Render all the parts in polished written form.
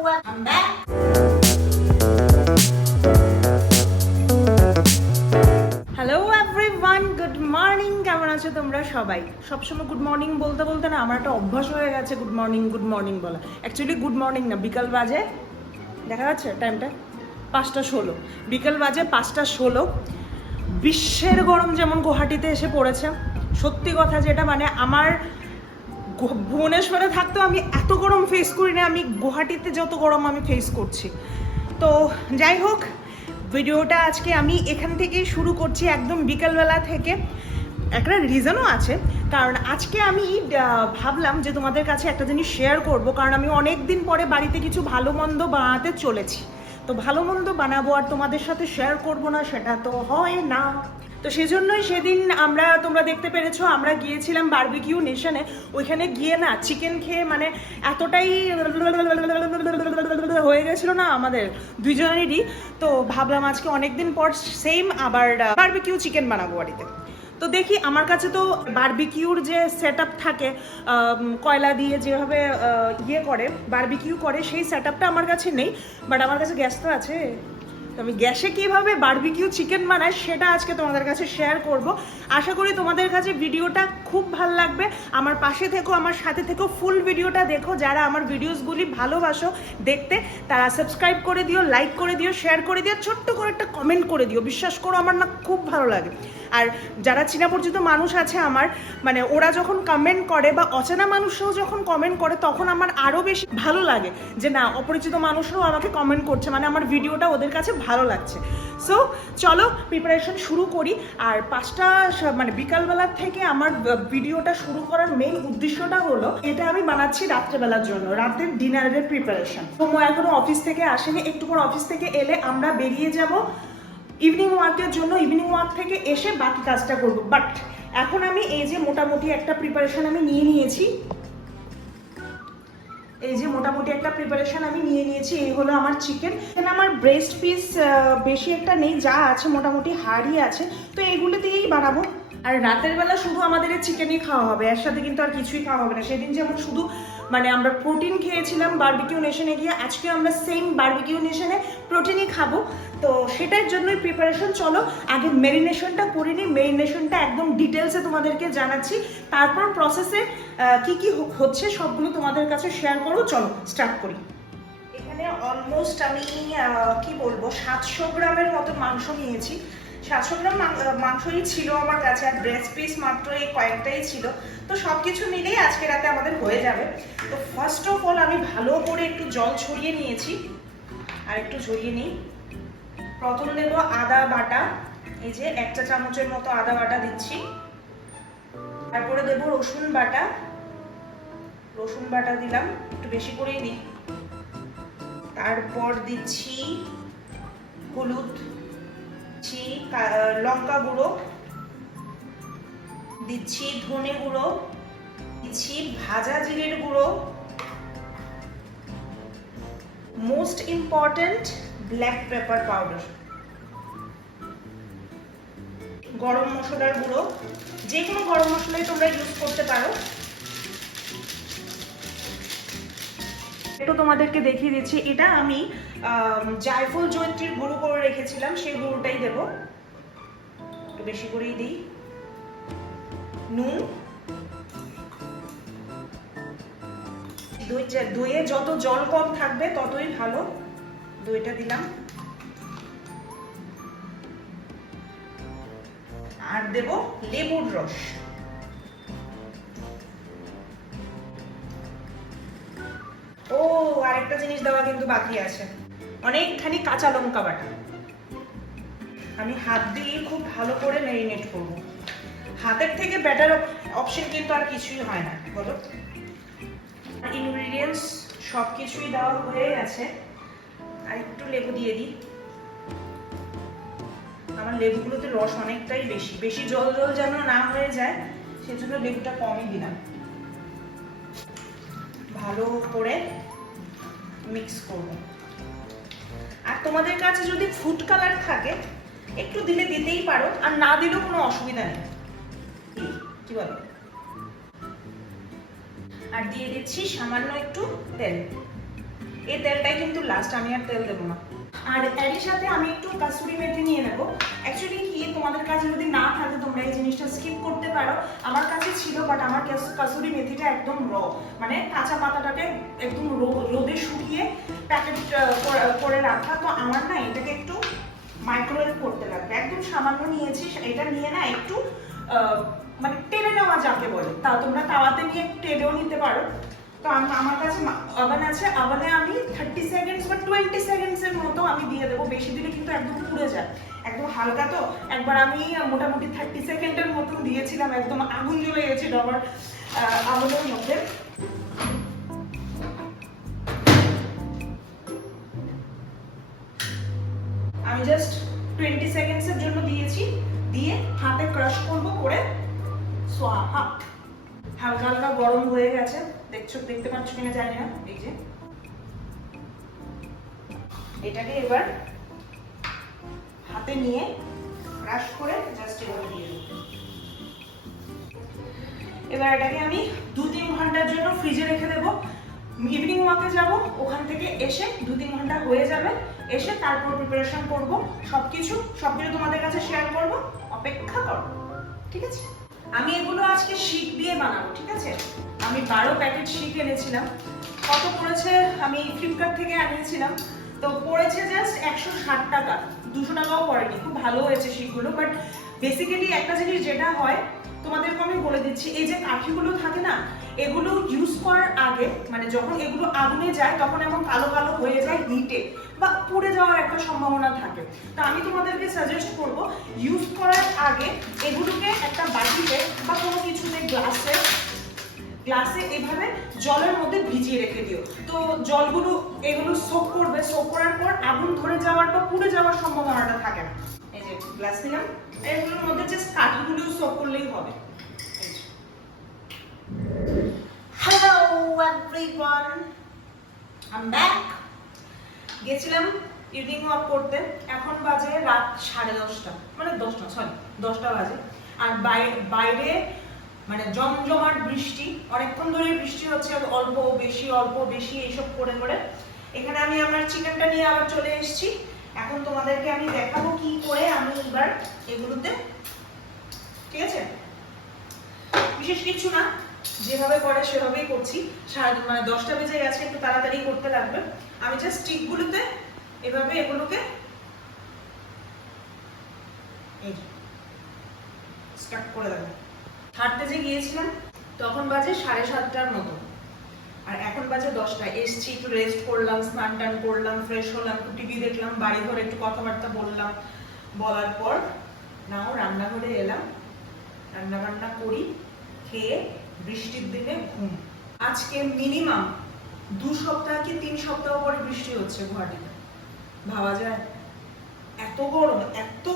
I'm back. Hello everyone, good morning. কেমন আছো তোমরা সবাই? সবসময় গুড মর্নিং বলতে বলতে না আমার একটা অভ্যাস হয়ে গেছে গুড মর্নিং বলা। অ্যাকচুয়ালি গুড মর্নিং না, বিকাল বাজে, দেখা যাচ্ছে টাইমটা 5:16, বিকাল বাজে 5:16। বিশ্বের গরম যেমন গুয়াহাটিতে এসে পড়েছে, সত্যি কথা যেটা, মানে আমার ভুবনেশ্বরে থাকতেও আমি এত গরম ফেস করি না, আমি গুয়াহাটিতে যত গরম আমি ফেস করছি। তো যাই হোক, ভিডিওটা আজকে আমি এখান থেকেই শুরু করছি, একদম বিকালবেলা থেকে। একটা রিজনও আছে, কারণ আজকে আমি ভাবলাম যে তোমাদের কাছে একটা জিনিস শেয়ার করব, কারণ আমি অনেক দিন পরে বাড়িতে কিছু ভালো মন্দ বানাতে চলেছি। তো ভালো মন্দ বানাবো আর তোমাদের সাথে শেয়ার করব না, সেটা তো হয় না। তো সেজন্যই সেদিন তোমরা দেখতে পেরেছো, আমরা গিয়েছিলাম বারবিকিউ নেশনে। ওইখানে গিয়ে না চিকেন খেয়ে মানে এতটাই হয়ে গেছিল না আমাদের দুইজনেরই। তো ভাবলাম আজকে অনেকদিন পর সেম আবার বারবিকিউ চিকেন বানাবো বাড়িতে। তো দেখি, আমার কাছে তো বারবিকিউর যে সেট আপ থাকে, কয়লা দিয়ে যেভাবে ইয়ে করে বারবিকিউ করে, সেই সেট আপটা আমার কাছে নেই। বাট আমার কাছে গ্যাস তো আছে। তো আমি গ্যাসে কীভাবে বারবিকিউ চিকেন বানাই সেটা আজকে তোমাদের কাছে শেয়ার করব। আশা করি তোমাদের কাছে ভিডিওটা খুব ভালো লাগবে। আমার পাশে থেকো, আমার সাথে থেকো, ফুল ভিডিওটা দেখো। যারা আমার ভিডিওসগুলি ভালোবাসো দেখতে, তারা সাবস্ক্রাইব করে দিও, লাইক করে দিও, শেয়ার করে দিও, ছোট্ট করে একটা কমেন্ট করে দিও। বিশ্বাস করো, আমার না খুব ভালো লাগে। আর যারা চীনা পরিচিত মানুষ আছে আমার, মানে ওরা যখন কমেন্ট করে বা অচেনা মানুষরাও যখন কমেন্ট করে, তখন আমার আরও বেশি ভালো লাগে যে না, অপরিচিত মানুষরাও আমাকে কমেন্ট করছে, মানে আমার ভিডিওটা ওদের কাছে ভালো লাগছে। সো চলো প্রিপারেশন শুরু করি। আর 5টা মানে বিকালবেলার থেকে আমার ভিডিওটা শুরু করার মেইন উদ্দেশ্যটা হলো, এটা আমি বানাচ্ছি রাত্রেবেলার জন্য, রাতের ডিনারের প্রিপারেশন। তো এখনো অফিস থেকে আসেনি, একটু পর অফিস থেকে এলে আমরা বেরিয়ে যাব ইভিনিং ওয়াকের জন্য। ইভিনিং ওয়াক থেকে এসে বাকি কাজটা করব। বাট এখন আমি এই যে মোটামুটি একটা প্রিপারেশন আমি নিয়ে নিয়েছি, এই হলো আমার চিকেন। আমার ব্রেস্ট পিস বেশি একটা নেই, যা আছে মোটামুটি হাড়ই আছে, তো এইগুলো দিয়েই বানাবো। আর রাতের বেলা শুধু আমাদের চিকেনই খাওয়া হবে, এর সাথে কিন্তু আর কিছুই খাওয়া হবে না। সেদিন যেমন শুধু মানে আমরা প্রোটিন খেয়েছিলাম বারবিকিউ নেশনে গিয়ে, আজকে আমরা সেম বারবিকিউ নেশনে প্রোটিনই খাবো। তো সেটার জন্যই প্রিপারেশন। চলো আগে মেরিনেশনটা করে নিই, মেরিনেশনটা একদম ডিটেলসে তোমাদেরকে জানাচ্ছি, তারপর প্রসেসে কি কি হচ্ছে সবগুলো তোমাদের কাছে শেয়ার করবো। চলো স্টার্ট করি। এখানে অলমোস্ট আমি কি বলবো 700 গ্রামের মতো মাংস নিয়েছি। 700 গ্রাম মাংসই ছিল আমার কাছে, আর ব্রেস্ট পিস মাত্র এই কয়েকটাই ছিল। তো সব কিছু মিলেই আজকে রাতে আমাদের হয়ে যাবে। তো ফার্স্ট অফ অল আমি ভালো করে একটু জল ছড়িয়ে নিয়েছি, আর একটু ঝরিয়ে নিই। প্রথম দেবো আদা বাটা, এই যে 1 চা চামচের মতো আদা বাটা দিচ্ছি। তারপরে দেবো রসুন বাটা দিলাম, একটু বেশি করেই দিই। তারপর দিচ্ছি হলুদ, দিচ্ছি লঙ্কা গুঁড়ো, দিচ্ছি ধনে গুঁড়ো, দিচ্ছি ভাজা জিরের গুঁড়ো, most important black pepper powder, গরম মশলার গুঁড়ো, যে কোনো গরম মশলাই তোমরা ইউজ করতে পারো। একটু তোমাদেরকে দেখিয়ে দিচ্ছি, এটা আমি জায়ফল জয়ত্রীর গুঁড়ো করে রেখেছিলাম, সেই গুঁড়োটাই দেবো, একটু বেশি করেই দিই। নুন, দইয়ে যত জল কম থাকবে ততই ভালো, দইটা দিলাম। আর দেব লেবুর রস। ও আরেকটা জিনিস দেওয়া কিন্তু বাকি আছে, অনেকখানি কাঁচা লঙ্কা বাটা। আমি হাত দিয়ে খুব ভালো করে ম্যারিনেট করব। হাতের থেকে বেটার অপশন কিন্তু আর কিছুই হয় না, বলো। ইনগ্রিডিয়েন্টস সব কিছুই দেওয়া হয়ে গেছে, আর একটু লেবু দিয়ে দিই। আমার লেবুগুলোতে রস অনেকটাই বেশি জল যেন না হয়ে যায়, সেজন্য লেবুটা কমই দিলাম। ভালো করে মিক্স করব। আর তোমাদের কাছে যদি ফুড কালার থাকে একটু দিতেই পারো, আর না দিলেও কোনো অসুবিধা নেই, কি বলো। আর দিয়ে দিচ্ছি সামান্য একটু তেল। এই তেলটাই কিন্তু লাস্ট, আমি আর তেল দেবো না। আর এরই সাথে আমি একটু কাসুরি মেথি নিয়ে নেবো। অ্যাকচুয়ালি কি, তোমাদের কাছে যদি না থাকে তোমরা এই জিনিসটা স্কিপ করতে পারো, আমার কাছে ছিল, বাট আমার কাসুরি মেথিটা একদম মানে কাঁচা পাতাটাকে একদম রোদে শুকিয়ে প্যাকেট করে রাখা, তো আমার না এটাকে একটু মাইক্রোওয়েভ করতে লাগবে। একদম সামান্য নিয়েছি, এটা নিয়ে না একটু মানে টেনে নেওয়া যাকে বলে, তা তোমরা তাওয়াতে নিয়ে টেনেও নিতে পারো। তো আমার কাছে ওভেন আছে, ওভেনে আমি 30 সেকেন্ডস বা 20 সেকেন্ডসের মতো আমি দিয়ে দেবো, বেশি দিলে কিন্তু একদম পুড়ে যায়, একদম হালকা। তো একবার আমি মোটামুটি 30 সেকেন্ডের মতন দিয়েছিলাম, একদম আগুন জ্বলে গেছিল আমার ওভেনের মধ্যে। আমি জাস্ট 20 সেকেন্ডসের জন্য দিয়েছি, দিয়ে হাতে ক্রাশ করবো করে সোয়াহা। হালকা হালকা গরম হয়ে গেছে, দেখতে পাচ্ছ কিনা জানি না। এই যে এটাকে এবার হাতে নিয়ে ক্রাশ করে জাস্ট এভাবে দিয়ে দেব। এবার এটাকে আমি 2-3 ঘন্টার জন্য ফ্রিজে রেখে দেবো। ইভিনিং ওয়াকে যাব, ওখান থেকে এসে 2-3 ঘন্টা হয়ে যাবে, এসে তারপর প্রিপারেশন করব, সবকিছু তোমাদের কাছে শেয়ার করব, অপেক্ষা করো, ঠিক আছে? আমি এগুলো আজকে শিক দিয়ে বানাবো, ঠিক আছে? আমি 12 প্যাকেট শিক এনেছিলাম। কত পড়েছে, আমি ফ্লিপকার্ট থেকে আনিয়েছিলাম, তো পড়েছে জাস্ট 160 টাকা, 200 টাকাও পড়েনি। খুব ভালো হয়েছে শিকগুলো। বাট বেসিক্যালি একটা জিনিস যেটা হয়, তোমাদেরকে আমি বলে দিচ্ছি, এই যে কাঠিগুলো থাকে না, এগুলো ইউজ করার আগে, মানে যখন এগুলো আগুনে যায় তখন এমন কালো কালো হয়ে যায় হিটে, বা পুড়ে যাওয়ার একটা সম্ভাবনা থাকে। তো আমি তোমাদেরকে সাজেস্ট করব, ইউজ করার আগে এগুলোকে একটা বাটিতে বা কোনো কিছুতে গ্লাসে এভাবে জলের মধ্যে ভিজিয়ে রেখে দিও। তো জলগুলো এগুলো সোক করবে, সোক করার পর আগুন ধরে যাওয়ার বা পুড়ে যাওয়ার সম্ভাবনাটা থাকে না। এই যে গ্লাস নিলাম, এগুলোর মধ্যে জাস্ট কাঠিগুলো সোক করলেই হবে। Hello everyone, I am back. গেছিলাম ইভিনিং ওয়াক করতে, এখন বাজে রাত 10:30, মানে 10টা বাজে। আর বাইরে মানে জমজমাট বৃষ্টি, অনেকক্ষণ ধরে বৃষ্টি হচ্ছে, অল্প বেশি এইসব করে করে। এখানে আমি আমার চিকেনটা নিয়ে আবার চলে এসেছি। এখন তোমাদেরকে আমি দেখাবো কি করে আমি এবার এগুলোতে, ঠিক আছে? বিশেষ কিছু না, যেভাবে করে সেভাবেই করছি। মানে 10টা বেজে গেছে, একটু তাড়াতাড়ি করতে লাগবে। আমি জাস্ট স্টিকগুলোতে এভাবে এগুলোকে স্টার্ট করে দেবো। হাঁটতে যে গিয়েছিলাম তখন বাজে 7:30টার মতো, আর এখন বাজে 10টা। এসছি, একটু রেস্ট করলাম, স্নান টান করলাম, ফ্রেশ হলাম, একটু টিভি দেখলাম, বাড়ি ঘরে একটু কথাবার্তা বললাম। বলার পর নাও রান্নাঘরে এলাম, রান্না বান্না করি, খেয়ে বৃষ্টির দিনে ঘুম। আজকে মিনিমাম 2 সপ্তাহ কি 3 সপ্তাহ পরে বৃষ্টি হচ্ছে গুয়াহাটিতে। ভাবা যায়? এত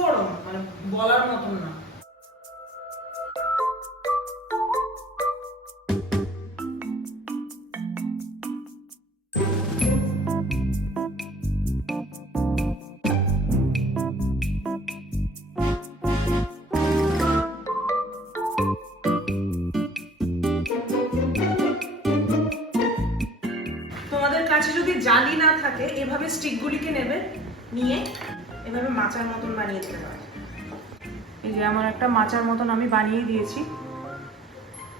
গরম, মানে বলার মতন না। তোমাদের কাছে যদি জালি না থাকে, এভাবে স্টিকগুলিকে নেবে, নিয়ে এভাবে মাচার মতন বানিয়ে দিতে পারো। এই যে আমার একটা মাচার মতন আমি বানিয়ে দিয়েছি,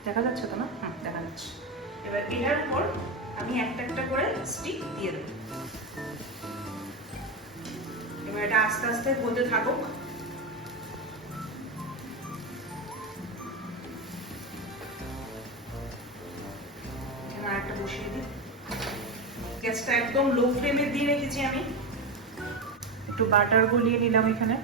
দেখা যাচ্ছে তো না? দেখা যাচ্ছে। এবার এটার উপর আমি একটা একটা করে স্টিক দিয়ে দেবো। এবার এটা আস্তে আস্তে হতে থাকুক। একটা বসিয়ে দিই, গ্যাসটা একদম লো ফ্লেমে দিয়ে রেখেছি। আমি একটু বাটার গলিয়ে নিলাম এখানে।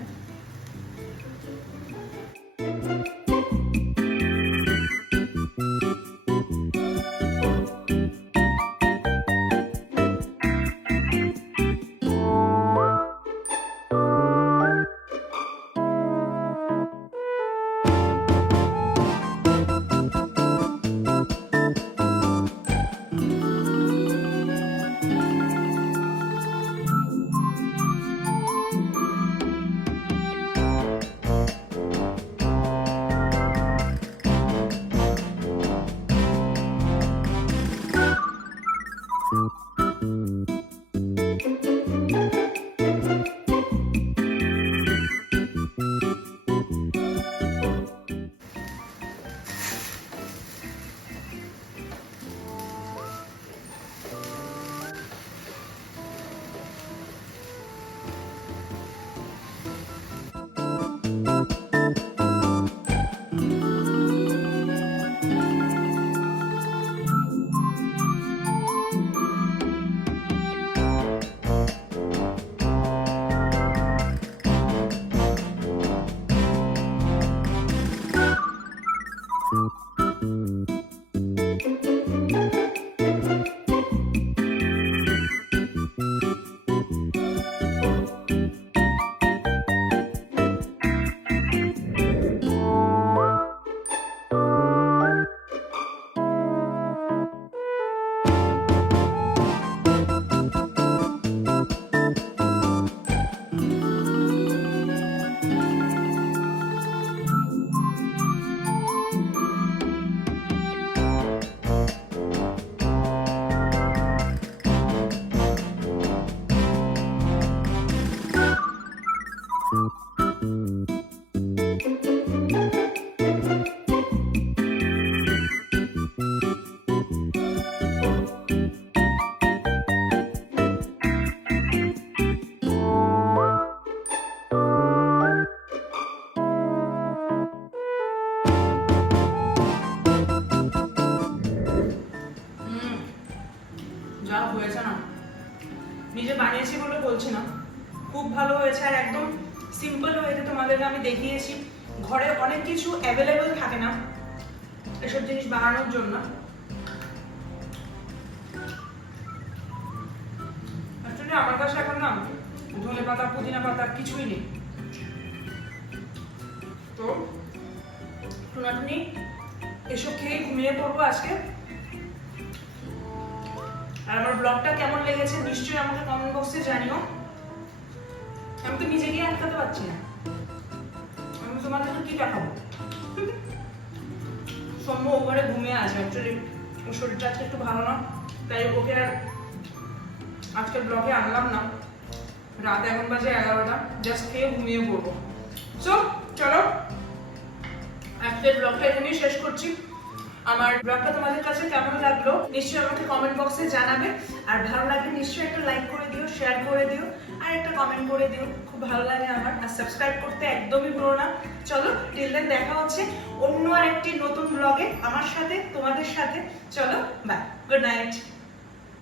যা হয়েছে না, নিজে বানিয়েছি বলে বলছি না, খুব ভালো হয়েছে। আর একদম সিম্পল হয়েছে, তোমাদেরকে আমি দেখিয়েছি। ঘরে অনেক কিছু অ্যাভেলেবল থাকে না এসব জিনিস বানানোর জন্য। অ্যাকচুয়ালি আমার কাছে এখন না ধনে পাতা পুদিনা পাতা কিছুই নেই। তো টুনাটুনি এসব খেয়ে ঘুমিয়ে পড়বো আজকে। আর আমার ব্লগটা কেমন লেগেছে নিশ্চয়ই আমাকে কমেন্ট বক্সে জানিও। আমি তো নিজে গিয়ে আটকাতে পারছি না, আমি তোমাদের কি দেখাবো। সৌম্য ওভারে ঘুমিয়ে আছে, অ্যাকচুয়ালি ওর শরীরটা আজকে একটু ভালো না, তাই ওকে আর আজকের ব্লগে আনলাম না। রাত এখন বাজে 11টা, জাস্ট খেয়ে ঘুমিয়ে পড়বো। সো চলো আজকের ব্লগটা এখানেই শেষ করছি। আমার ব্লগটা তোমাদের কাছে কেমন লাগলো নিশ্চয়ই আমাকে কমেন্ট বক্সে জানাবে। আর ভালো লাগলে নিশ্চয়ই একটা লাইক করে দিও, শেয়ার করে দিও, আর একটা কমেন্ট করে দিও, খুব ভালো লাগে আমার। আর সাবস্ক্রাইব করতে একদমই ভুলো না। চলো টিল দেন দেখা হচ্ছে অন্য আরেকটি নতুন ব্লগে আমার সাথে, তোমাদের সাথে। চলো বাই, গুড নাইট।